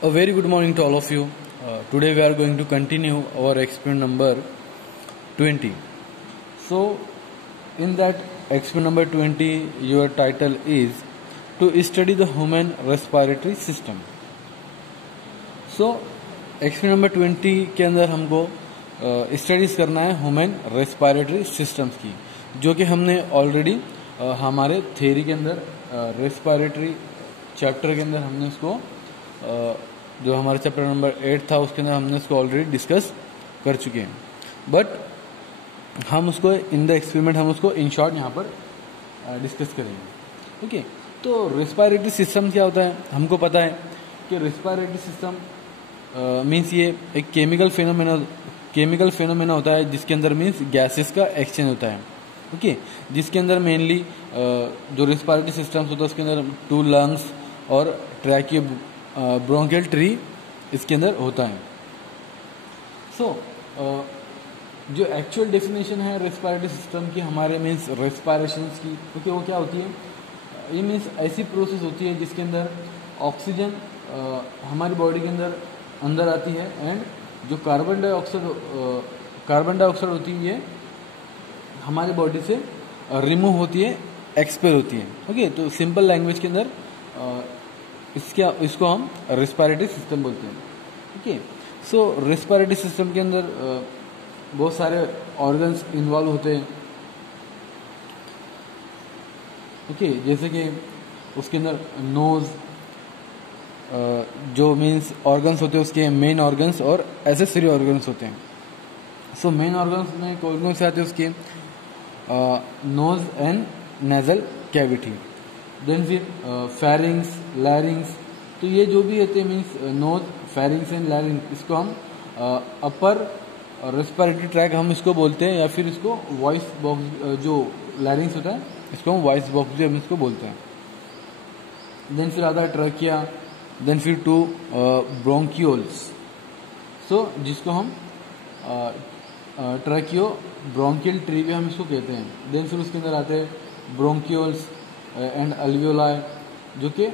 A very good morning to all of you. Today we are going to continue our experiment number 20. So, in that experiment number 20, your title is to study the human respiratory system. So, experiment number 20 के अंदर हमको studies करना है human respiratory systems की, जो कि हमने already हमारे थ्योरी के अंदर रेस्पिरेटरी चैप्टर के अंदर हमने उसको जो हमारा चैप्टर नंबर 8 था उसके अंदर हमने उसको ऑलरेडी डिस्कस कर चुके हैं. बट हम उसको इन द एक्सपेरिमेंट हम उसको इन शॉर्ट यहाँ पर डिस्कस करेंगे. ओके, तो रेस्पिरेटरी सिस्टम क्या होता है? हमको पता है कि रेस्पिरेटरी सिस्टम मीन्स ये एक केमिकल फिनोमेना होता है जिसके अंदर मीन्स गैसेस का एक्सचेंज होता है. ओके, जिसके अंदर मेनली जो रेस्पिरेटरी सिस्टम्स होता है उसके अंदर 2 लंग्स और ट्रैकियो ब्रोंकियल ट्री इसके अंदर होता है. सो जो एक्चुअल डेफिनेशन है रेस्पिरेटरी सिस्टम की हमारे मीन्स रेस्पिरेशन की, क्योंकि वो क्या होती है? ये मीन्स ऐसी प्रोसेस होती है जिसके अंदर ऑक्सीजन हमारी बॉडी के अंदर आती है एंड जो कार्बन डाइऑक्साइड होती है ये हमारी बॉडी से रिमूव होती है, एक्सपेल होती है. ओके, तो सिंपल लैंग्वेज के अंदर इसको हम रेस्पिरेटरी सिस्टम बोलते हैं. ओके, सो रेस्पिरेटरी सिस्टम के अंदर बहुत सारे ऑर्गन्स इन्वॉल्व होते हैं. ओके, जैसे कि उसके अंदर नोज जो मीन्स ऑर्गन्स होते हैं उसके मेन ऑर्गन्स और एसेसरी ऑर्गन्स होते हैं. सो मेन ऑर्गन्स में कौन से आते हैं? उसके nose and nasal cavity, then फिर फेरिंग्स, लैरिंग्स. तो ये जो भी होते हैं means nose, pharynx and larynx, इसको हम अपर रेस्पिरेटरी ट्रैक हम इसको बोलते हैं, या फिर इसको वॉइस बॉक्स जो लैरिंग्स होता है इसको हम वॉइस बॉक्स भी हम इसको बोलते हैं. देन फिर आता है ट्रकिया, देन फिर 2 ब्रोंकियोल्स, सो जिसको हम ट्रकियो ब्रोंकियल ट्री भी हम इसको कहते हैं. देन फिर उसके अंदर आते हैं ब्रोंकियोल्स एंड अल्वियोलाई, जो कि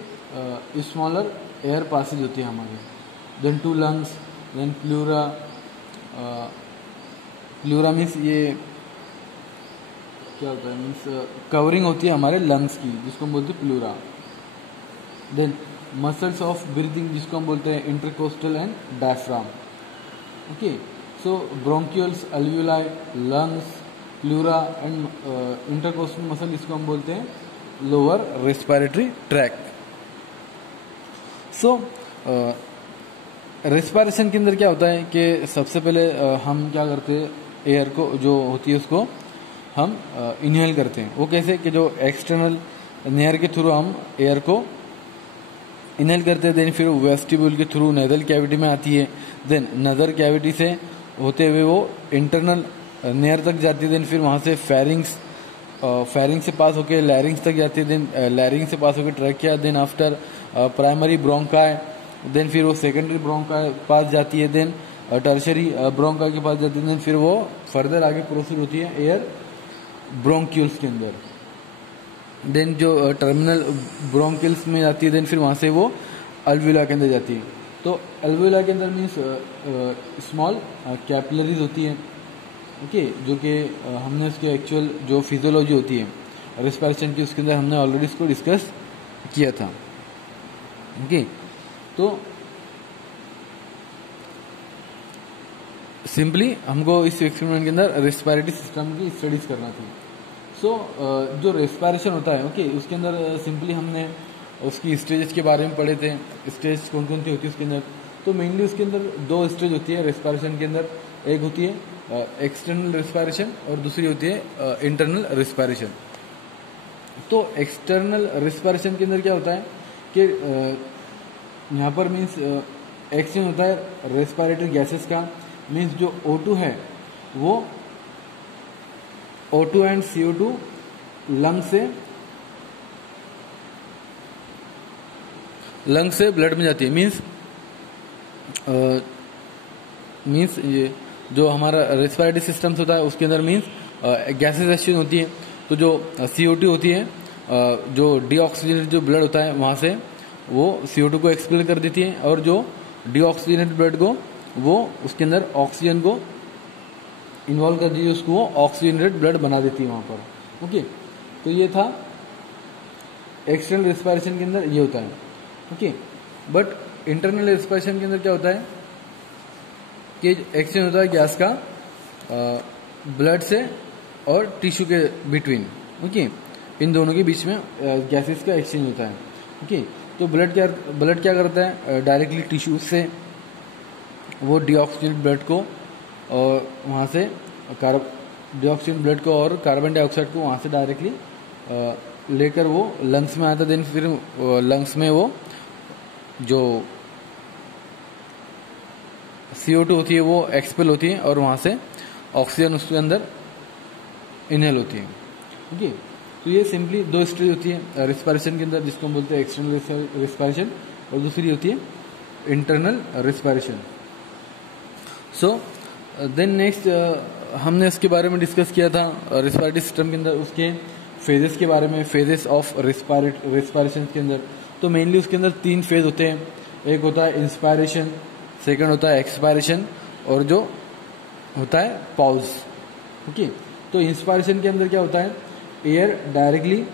स्मॉलर एयर पासेज होती है हमारी. Then 2 lungs, then pleura. Pleura means ये क्या होता है? मीन्स कवरिंग होती है हमारे लंग्स की, जिसको हम बोलते हैं pleura. Then muscles of breathing, जिसको हम बोलते हैं intercostal and diaphragm. Okay, so bronchioles, alveoli, lungs, pleura and intercostal muscle, इसको हम बोलते हैं lower respiratory tract. So respiration के अंदर क्या होता है कि सबसे पहले हम क्या करते हैं? एयर को जो होती है उसको हम इनहेल करते हैं. वो कैसे? कि जो एक्सटर्नल एयर के थ्रू हम एयर को इनहेल करते हैं. देन फिर वेस्टिब्यूल के थ्रू नेजल कैविटी में आती है. देन नेजल कैविटी से होते हुए वो इंटरनल एयर तक जाती है. देन फिर वहाँ से फेरिंग्स से पास होकर लैरिंग्स तक जाती है. देन लैरिंग्स से पास होकर trachea. Then after primary bronchi, then फिर वो सेकेंडरी ब्रोंकाई पास जाती है. देन टर्शरी ब्रोंकाई के पास जाती है. देन फिर वो फर्दर आगे प्रोसीड होती है एयर ब्रोंक्यूल्स के अंदर. देन जो टर्मिनल ब्रोंक्यूल्स में जाती है, देन फिर वहाँ से वो अल्वियोला के अंदर जाती है. तो अल्वियोला के अंदर मीन्स स्मॉल कैपिलरीज होती है. ओके, जो कि हमने उसके एक्चुअल जो फिजियोलॉजी होती है रेस्पिरेशन की उसके अंदर हमने ऑलरेडी इसको डिस्कस किया था. ओके, तो सिंपली हमको इस एक्सपेरिमेंट के अंदर रेस्पिरेटरी सिस्टम की स्टडीज करना थी. सो जो रेस्पिरेशन होता है, ओके, उसके अंदर सिंपली हमने उसकी स्टेजेस के बारे में पढ़े थे. स्टेज कौन कौन सी होती है उसके अंदर? तो मेनली उसके अंदर 2 स्टेज होती है रेस्पिरेशन के अंदर. एक होती है एक्सटर्नल रेस्पिरेशन और दूसरी होती है इंटरनल रेस्पिरेशन. तो एक्सटर्नल रेस्पिरेशन के अंदर क्या होता है कि यहाँ पर मीन्स एक्सचेंज होता है रेस्पिरेटरी गैसेस का. मीन्स जो O2 है वो O2 एंड CO2 लंग से ब्लड में जाती है. मीन्स ये जो हमारा रेस्पिरेटरी सिस्टम्स होता है उसके अंदर मीन्स गैसेस एक्सचेंज होती है. तो जो CO2 होती है, जो डीऑक्सीजनेटेड जो ब्लड होता है वहाँ से वो CO2 को एक्सपेल कर देती है, और जो डीऑक्सीजनेटेड ब्लड को वो उसके अंदर ऑक्सीजन को इन्वॉल्व कर दीजिए, उसको वो ऑक्सीजनेटेड ब्लड बना देती है वहाँ पर। ओके, तो ये था एक्सटर्नल रेस्पिरेशन के अंदर ये होता है। ओके, बट इंटरनल रेस्पिरेशन के अंदर क्या होता है कि एक्सचेंज होता है गैस का ब्लड से और टिश्यू के बिटवीन। ओके, इन दोनों के बीच में गैसेस का एक्सचेंज होता है। ओके, तो ब्लड क्या करता है, डायरेक्टली टिश्यू से वो डीऑक्सीजन ब्लड को और वहाँ से डीऑक्सीजन ब्लड को और कार्बन डाइऑक्साइड को वहाँ से डायरेक्टली लेकर वो लंग्स में आता है। देन फिर लंग्स में वो जो CO2 होती है वो एक्सपेल होती है, और वहाँ से ऑक्सीजन उसके अंदर इनहेल होती है। ओके, तो ये सिंपली दो स्टेज होती है रिस्पायरेशन के अंदर, जिसको हम बोलते हैं एक्सटर्नल रिस्पायरेशन, और दूसरी होती है internal respiration. So then next हमने इसके बारे में डिस्कस किया था रिस्पायरेटरी सिस्टम के अंदर, उसके फेजेस के बारे में, फेजेस ऑफ रिस्पायरेशन के अंदर। तो मेनली उसके अंदर 3 फेज होते हैं। एक होता है इंस्पायरेशन, सेकंड होता है एक्सपायरेशन, और जो होता है पॉज। ओके, तो इंस्पायरेशन के अंदर क्या होता है, एयर डायरेक्टली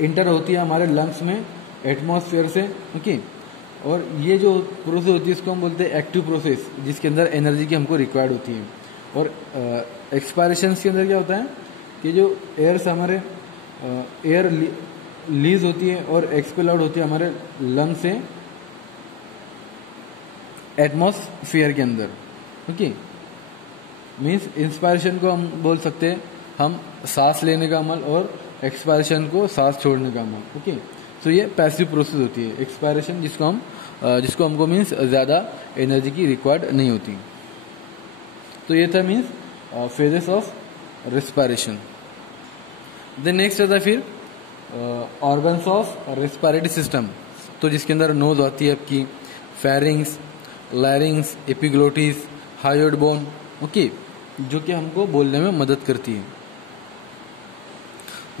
इंटर होती है हमारे लंग्स में एटमॉस्फेयर से। ओके, और ये जो प्रोसेस होती है इसको हम बोलते हैं एक्टिव प्रोसेस, जिसके अंदर एनर्जी की हमको रिक्वायर्ड होती है। और एक्सपायरेशन के अंदर क्या होता है कि जो एयर से हमारे एयर लीज होती है और एक्सपेल आउट होती है हमारे लंग से एटमॉस्फेयर के अंदर। ओके, मीन्स इंस्पायरेशन को हम बोल सकते हैं हम सांस लेने का अमल, और एक्सपायरेशन को सांस छोड़ने का अमल। ओके, तो ये पैसिव प्रोसेस होती है एक्सपायरेशन, जिसको हमको मीन्स ज़्यादा एनर्जी की रिक्वायर्ड नहीं होती। तो ये था means phases of respiration. Then next आता है फिर ऑर्गन्स ऑफ रेस्पिरेटरी सिस्टम, तो जिसके अंदर नोज आती है आपकी, pharynx, larynx, epiglottis, hyoid bone. Okay, जो कि हमको बोलने में मदद करती है।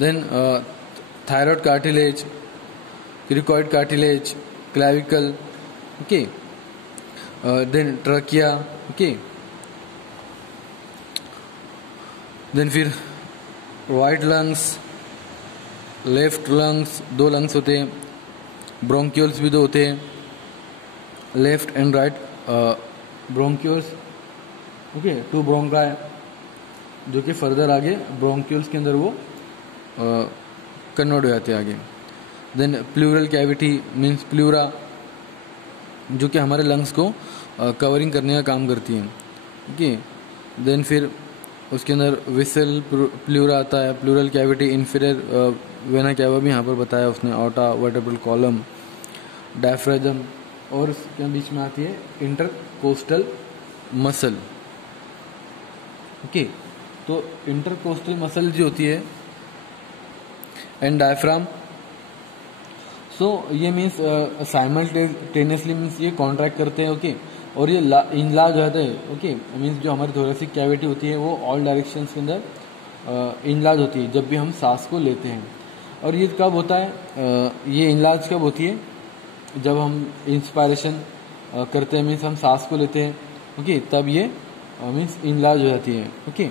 Then thyroid cartilage, cricoid cartilage, clavicle. Okay, then trachea. Okay, then फिर right lungs, left lungs, 2 lungs होते हैं, ब्रोंक्यूल्स भी 2 होते हैं, left and right bronchioles. Okay, 2 bronchi, जो कि फर्दर आगे ब्रोंक्यूल्स के अंदर वो कन्वर्ट हो जाते हैं आगे। Then pleural cavity means pleura, जो कि हमारे लंग्स को कवरिंग करने का काम करती है। ओके, देन फिर उसके अंदर विसल प्लूरा आता है, pleural cavity, inferior vena cava भी यहाँ पर बताया उसने, ऑटा, वर्टेब्रल कॉलम, डायफ्राम, और उसके बीच में आती है इंटरकोस्टल मसल। ओके, तो इंटरकोस्टल मसल जो होती है एंड डायफ्राम, सो ये मीन्स साइमल्टेनियसली मीन्स ये कॉन्ट्रैक्ट करते हैं। ओके, और ये इनलार्ज हो जाते हैं। ओके, मीन्स जो हमारी थोरेसिक कैविटी होती है वो ऑल डायरेक्शंस के अंदर इनलार्ज होती है जब भी हम सांस को लेते हैं। और ये कब होता है, ये इनलार्ज कब होती है, जब हम इंस्पायरेशन करते हैं, मीन्स हम सांस को लेते हैं। ओके, तब ये मीन्स इनलार्ज हो जाती है। ओके,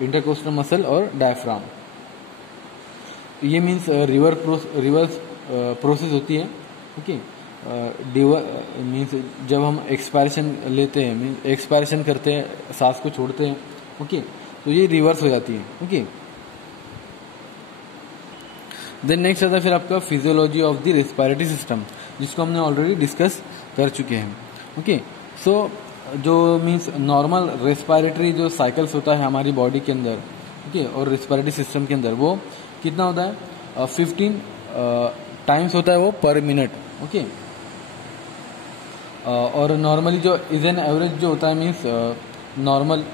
इंटरकोस्टल मसल और डायफ्राम, ये मीन्स रिवर्स प्रोसेस होती है। ओके, मीन्स जब हम एक्सपायरेशन लेते हैं, मीन्स एक्सपायरेशन करते हैं, सांस को छोड़ते हैं। ओके, तो ये रिवर्स हो जाती है। ओके, देन नेक्स्ट आता है फिर आपका physiology of the respiratory system, जिसको हमने ऑलरेडी डिस्कस कर चुके हैं। ओके, सो जो मीन्स नॉर्मल रेस्पिरेटरी जो साइकिल्स होता है हमारी बॉडी के अंदर, ओके, और रेस्पिरेटरी सिस्टम के अंदर वो कितना होता है, 15 टाइम्स होता है वो पर मिनट। ओके, और नॉर्मली जो इज एन एवरेज जो होता है मीन्स नॉर्मल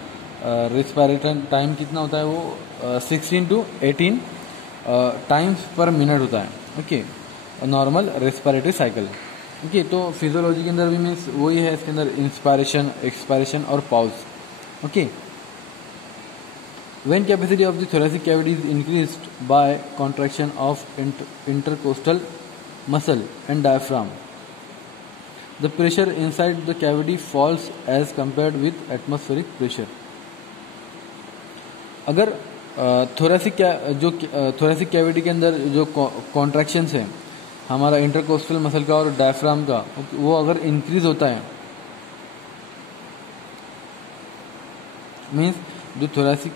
रेस्पिरेटरी टाइम कितना होता है, वो 16 to 18 टाइम्स पर मिनट होता है। Okay, normal respiratory cycle. Okay, तो फिजियोलॉजी के अंदर भी मीन्स वही है, इसके अंदर इंस्पायरेशन, एक्सपायरेशन और pause. Okay, When capacity of the thoracic cavity is increased by contraction of intercostal muscle and diaphragm, the pressure inside the cavity falls as compared with atmospheric pressure. अगर thoracic cavity के अंदर जो contractions है हमारा intercostal muscle का और diaphragm का, वो अगर इंक्रीज होता है, मीन्स जो थोरेसिक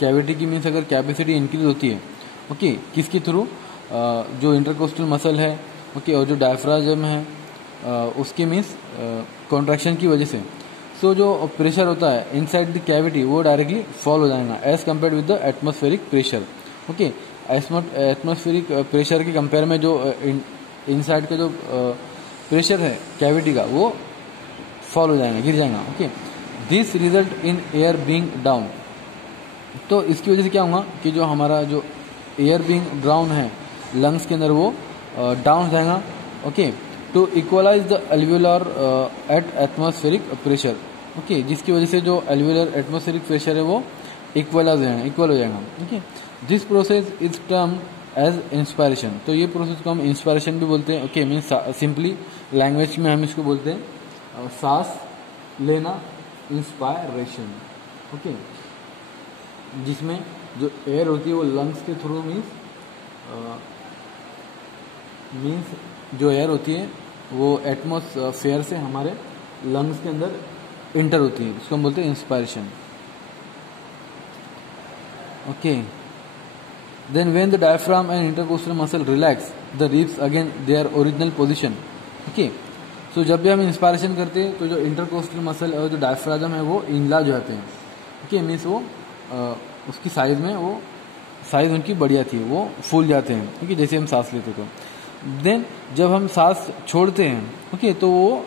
कैविटी की मीन्स अगर कैपेसिटी इंक्रीज होती है, ओके, किसके थ्रू, जो इंटरकोस्टल मसल है, ओके, और जो डायफ्राम है उसके मीन्स कॉन्ट्रैक्शन की वजह से, सो जो प्रेशर होता है इनसाइड द कैविटी वो डायरेक्टली फॉल हो जाएगा as compare with the atmospheric pressure. Okay, atmospheric pressure के कंपेयर में जो इनसाइड का जो प्रेशर है कैविटी का वो फॉल हो जाएगा, गिर जाएगा. Okay, this result in air being down. तो इसकी वजह से क्या होगा कि जो हमारा जो एयर बीइंग डाउन है लंग्स के अंदर वो डाउन हो जाएगा. Okay, to equalize the alveolar at atmospheric pressure. Okay, जिसकी वजह से जो एल्वियोलर एटमॉस्फेरिक प्रेशर है वो इक्वल हो जाएगा. Okay, this process is term as inspiration. तो ये प्रोसेस को हम इंस्पायरेशन भी बोलते हैं. ओके, मीन्स सिंपली लैंग्वेज में हम इसको बोलते हैं सांस लेना, इंस्पायरेशन. ओके, जिसमें जो एयर होती है वो लंग्स के थ्रू मीन्स जो एयर होती है वो एटमॉस्फेयर से हमारे लंग्स के अंदर इंटर होती है, जिसको हम बोलते हैं inspiration. Okay, then when the diaphragm and intercostal muscle relax the ribs again their original position. Okay, so जब भी हम इंस्पायरेशन करते हैं तो जो इंटरकोस्टल मसल और जो डायफ्राम है वो इंलार्ज हो जाते हैं. ओके, मीन्स वो उसकी साइज में वो साइज उनकी बढ़िया थी, वो फूल जाते हैं. ओके, जैसे हम सांस लेते तो. देन जब हम सांस छोड़ते हैं, ओके, तो वो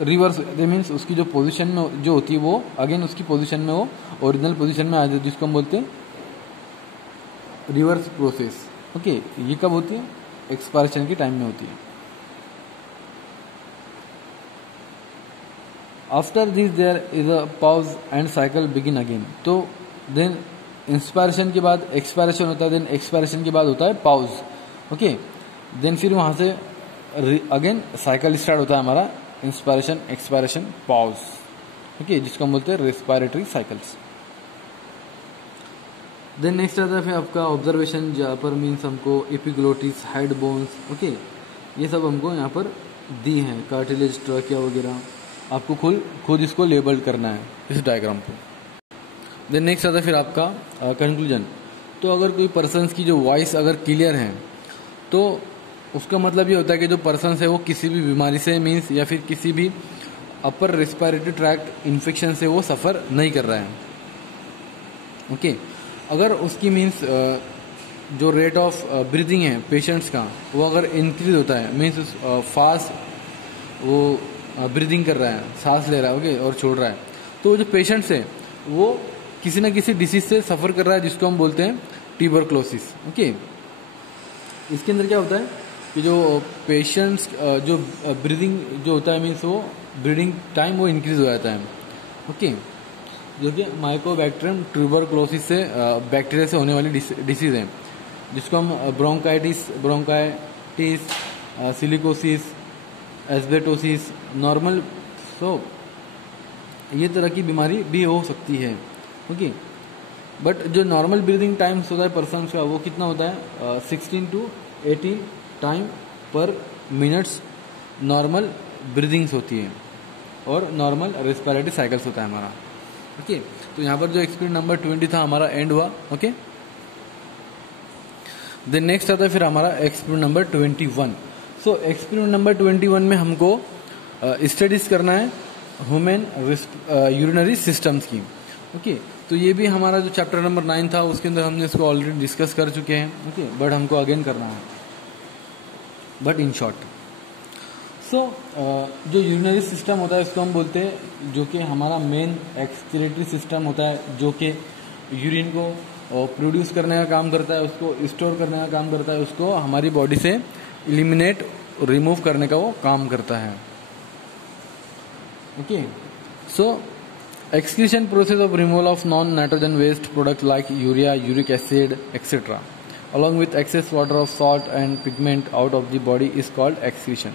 रिवर्स मीन्स उसकी जो पोजीशन में जो होती है वो अगेन उसकी पोजीशन में वो ओरिजिनल पोजीशन में आ जाती है, जिसको हम बोलते हैं रिवर्स प्रोसेस. ओके, ये कब होती है? एक्सपायरेशन के टाइम में होती है. After this there is a pause and cycle begin again. तो देन इंस्पायरेशन के बाद एक्सपायरेशन होता है, देन एक्सपायरेशन के बाद होता है पॉज. ओके, देन फिर वहां से अगेन साइकिल स्टार्ट होता है हमारा इंस्पायरेशन, एक्सपायरेशन, पॉज. ओके, जिसको हम बोलते हैं रेस्पिरेटरी साइकिल्स. देन नेक्स्ट आता है फिर आपका ऑब्जर्वेशन, जहाँ पर मीन्स हमको एपिग्लोटिस, हेड बोन्स, ओके, ये सब हमको यहाँ पर दी हैं, कार्टिलेज, ट्रकिया वगैरह. आपको खुद इसको लेबल करना है इस डायग्राम पे. देन नेक्स्ट आता है फिर आपका कंक्लूजन. तो अगर कोई पर्सन्स की जो वॉइस अगर क्लियर है तो उसका मतलब ये होता है कि जो पर्सन्स है वो किसी भी बीमारी से मीन्स या फिर किसी भी अपर रेस्पिरेटरी ट्रैक्ट इन्फेक्शन से वो सफ़र नहीं कर रहा है. ओके, अगर उसकी मीन्स जो रेट ऑफ ब्रीदिंग है पेशेंट्स का वो अगर इंक्रीज होता है, मीन्स फास्ट वो ब्रीदिंग कर रहा है, सांस ले रहा है, ओके, और छोड़ रहा है, तो जो पेशेंट्स है वो किसी न किसी डिसीज से सफ़र कर रहा है, जिसको हम बोलते हैं ट्यूबरक्लोसिस. ओके, इसके अंदर क्या होता है कि जो पेशेंट्स जो ब्रीदिंग जो होता है मीन्स वो ब्रीदिंग टाइम वो इंक्रीज हो जाता है. ओके, जो कि माइकोबैक्टीरियम ट्यूबरक्लोसिस से बैक्टीरिया से होने वाली डिसीज है, जिसको हम ब्रोंकाइटिस, सिलिकोसिस, एस्बेटोसिस, नॉर्मल, सो ये तरह की बीमारी भी हो सकती है. ओके, बट जो नॉर्मल ब्रीदिंग टाइम्स होता है पर्सन का वो कितना होता है 16 to 18 टाइम पर मिनट्स नॉर्मल ब्रीदिंग्स होती है और नॉर्मल रेस्पिरेटरी साइकिल्स होता है हमारा. ओके, तो यहाँ पर जो एक्सपेरिमेंट नंबर 20 था हमारा एंड हुआ. ओके, देन नेक्स्ट आता है फिर हमारा एक्सपेरिमेंट नंबर 21. सो एक्सपेरिमेंट नंबर 21 में हमको स्टडीज करना है ह्यूमन यूरिनरी सिस्टम्स की. ओके, तो ये भी हमारा जो चैप्टर नंबर 9 था उसके अंदर हमने इसको ऑलरेडी डिस्कस कर चुके हैं. ओके, बट हमको अगेन करना है, बट इन शॉर्ट. सो जो यूरिनरी सिस्टम होता है इसको हम बोलते हैं, जो कि हमारा मेन एक्सक्रीटरी सिस्टम होता है, जो कि यूरिन को प्रोड्यूस करने का काम करता है, उसको स्टोर करने का काम करता है, उसको हमारी बॉडी से एलिमिनेट रिमूव करने का वो काम करता है. Okay, so Excretion process of removal of non-nitrogen waste products like urea, uric acid, etc. along with excess water of salt and pigment out of the body is called excretion.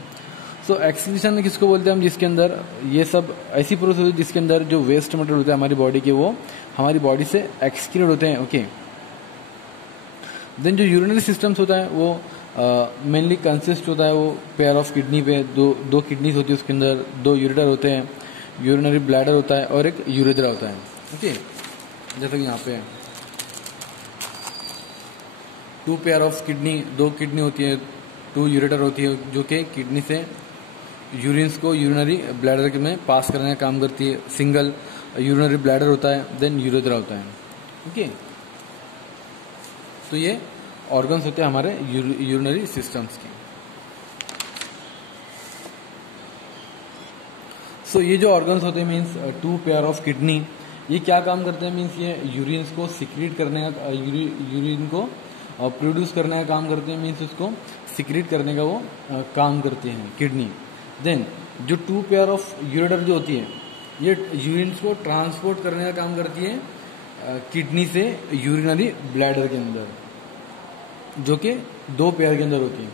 So excretion किसको बोलते हैं हम, जिसके अंदर ये सब ऐसी process होती है जिसके अंदर जो वेस्ट मटेरियल होते हैं हमारी बॉडी के वो हमारी बॉडी से एक्सक्रीट होते हैं. ओके. देन जो यूरिनरी सिस्टम्स होता है वो मेनली कंसिस्ट होता है वो पेयर ऑफ किडनी पे, दो किडनीज होती है उसके अंदर, 2 यूरेटर होते हैं, यूरिनरी ब्लैडर होता है और एक यूरेथ्रा होता है. ओके. जैसा कि यहाँ पे 2 पेयर ऑफ किडनी, 2 किडनी होती है, 2 यूरेटर होती है जो कि किडनी से यूरिन्स को यूरिनरी ब्लैडर में पास करने का काम करती है. सिंगल यूरिनरी ब्लैडर होता है, देन यूरेथ्रा होता है. ओके. तो ये ऑर्गन्स होते हैं हमारे यूरिनरी सिस्टम्स के. सो ये जो ऑर्गन्स होते हैं मीन्स 2 पेयर ऑफ किडनी, ये क्या काम करते हैं मीन्स ये यूरिन्स को सिक्रीट करने का, यूरिन को प्रोड्यूस करने का काम करते हैं, मीन्स उसको सिक्रीट करने का वो काम करते हैं किडनी. देन जो 2 पेयर ऑफ यूरेटर जो होती है ये यूरिन्स को ट्रांसपोर्ट करने का काम करती है किडनी से यूरिनरी ब्लैडर के अंदर, जो कि 2 पेयर के अंदर होती है.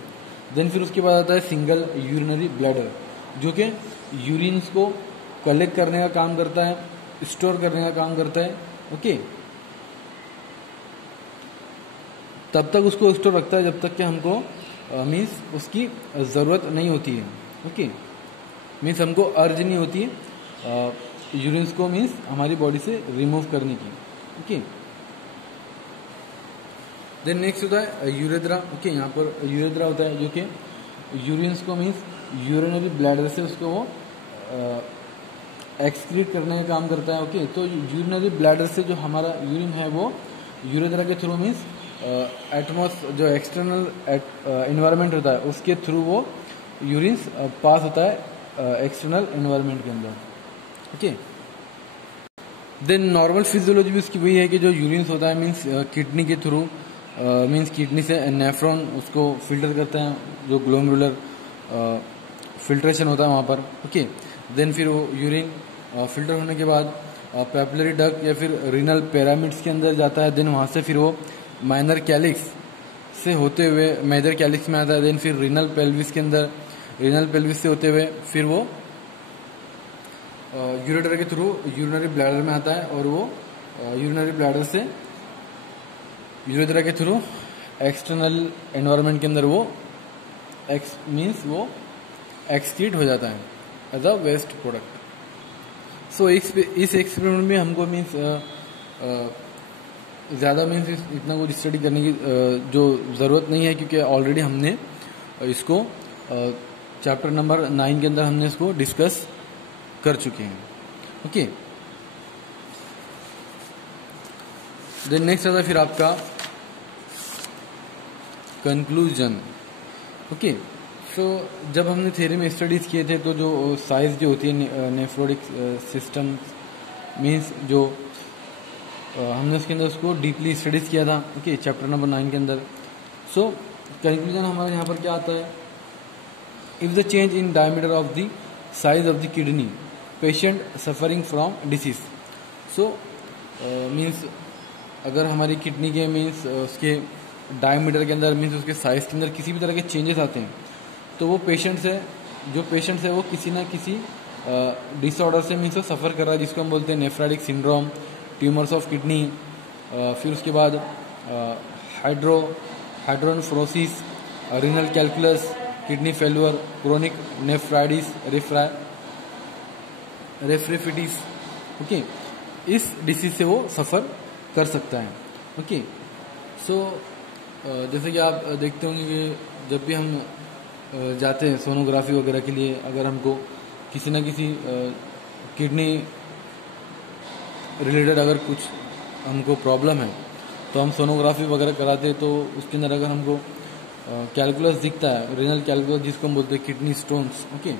देन फिर उसके बाद आता है सिंगल यूरिनरी ब्लैडर जो कि यूरिन्स को कलेक्ट करने का काम करता है, स्टोर करने का काम करता है. ओके. तब तक उसको स्टोर रखता है जब तक कि हमको मीन्स उसकी ज़रूरत नहीं होती है. ओके. मीन्स हमको अर्ज नहीं होती है यूरिन्स को मीन्स हमारी बॉडी से रिमूव करने की. ओके. देन नेक्स्ट होता है यूरेथ्रा. ओके. यहाँ पर यूरेथ्रा होता है जो कि यूरिन्स को मीन्स यूरिनरी ब्लैडर से उसको वो एक्सक्रीट करने का काम करता है. ओके. तो यूरिनरी ब्लैडर से जो हमारा यूरिन है वो यूरेथ्रा के थ्रू मीन्स जो एक्सटर्नल इन्वायरमेंट होता है उसके थ्रू वो यूरिन्स पास होता है एक्सटर्नल इन्वायरमेंट के अंदर. ओके. देन नॉर्मल फिजियोलॉजी भी उसकी वही है कि जो यूरिन्स होता है मीन्स किडनी के थ्रू मीन्स किडनी से नेफ्रॉन उसको फिल्टर करते हैं, जो ग्लोमेरुलर फिल्ट्रेशन होता है वहाँ पर. ओके. देन फिर वो यूरिन फिल्टर होने के बाद पेपिलरी डक्ट या फिर रीनल पिरामिड्स के अंदर जाता है. देन वहाँ से फिर वो माइनर कैलिक्स से होते हुए मेजर कैलिक्स में आता है. देन फिर रीनल पेल्विस के अंदर, रीनल पेल्विस से होते हुए फिर वो यूरेटर के थ्रू यूरिनरी ब्लैडर में आता है और वो यूरिनरी ब्लैडर से यूरेथ्रा के थ्रू एक्सटर्नल एनवायरनमेंट के अंदर वो मीन्स वो एक्सक्रीट हो जाता है एज अ वेस्ट प्रोडक्ट. सो इस एक्सपेरिमेंट में हमको मीन्स ज़्यादा मीन्स इतना कुछ स्टडी करने की जो ज़रूरत नहीं है, क्योंकि ऑलरेडी हमने इसको चैप्टर नंबर 9 के अंदर हमने इसको डिस्कस कर चुके हैं. ओके. देन नेक्स्ट आता है फिर आपका कंक्लूजन. ओके. सो जब हमने थ्योरी में स्टडीज़ किए थे तो जो साइज जो होती है नेफ्रोटिक सिस्टम मीन्स जो हमने उसके अंदर उसको डीपली स्टडीज़ किया था. ओके. चैप्टर नंबर 9 के अंदर. सो कंक्लूजन हमारे यहाँ पर क्या आता है, if the change in diameter of the size of the kidney patient suffering from disease. So means अगर हमारी किडनी के मीन्स उसके डायमीटर के अंदर मीन्स उसके साइज के अंदर किसी भी तरह के चेंजेस आते हैं तो वो पेशेंट है वो किसी ना किसी डिसऑर्डर से मीन्स वो सफ़र कर रहा है, जिसको हम बोलते हैं nephritic syndrome, tumours of kidney, फिर उसके बाद hydronephrosis, renal calculus, kidney failure, chronic nephritis, रेफ्रेफिटिस. ओके. इस डिसीज से वो सफ़र कर सकता है. ओके. सो जैसे कि आप देखते होंगे कि जब भी हम जाते हैं सोनोग्राफी वगैरह के लिए, अगर हमको किसी न किसी किडनी रिलेटेड अगर कुछ हमको प्रॉब्लम है तो हम सोनोग्राफी वगैरह कराते हैं, तो उसके अंदर अगर हमको कैलकुलस दिखता है, रीनल कैलकुलस जिसको हम बोलते हैं किडनी स्टोन्स. ओके.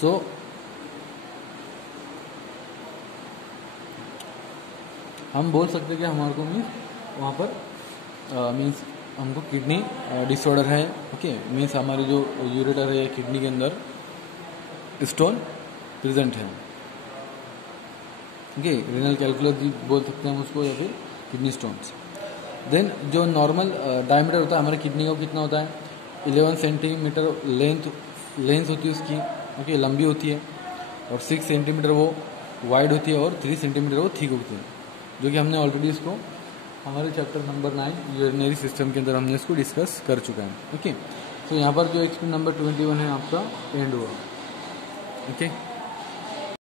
सो हम बोल सकते हैं कि हमारे को मीन्स वहाँ पर मीन्स हमको किडनी डिसऑर्डर है. ओके. मीन्स हमारी जो यूरेटर है किडनी के अंदर स्टोन प्रेजेंट है. ओके, रीनल कैलकुलस भी बोल सकते हैं हम उसको, या फिर किडनी स्टोन्स। देन जो नॉर्मल डायमीटर होता है हमारे किडनी का कितना होता है, 11 सेंटीमीटर लेंथ होती है उसकी, ओके, लंबी होती है, और 6 सेंटीमीटर वो वाइड होती है, और 3 सेंटीमीटर वो थिक होती है, जो कि हमने ऑलरेडी इसको हमारे चैप्टर नंबर 9 यूरिनरी सिस्टम के अंदर हमने इसको डिस्कस कर चुका है। ओके, तो यहाँ पर जो एक्सपेरिमेंट नंबर 21 है आपका एंड हुआ। ओके।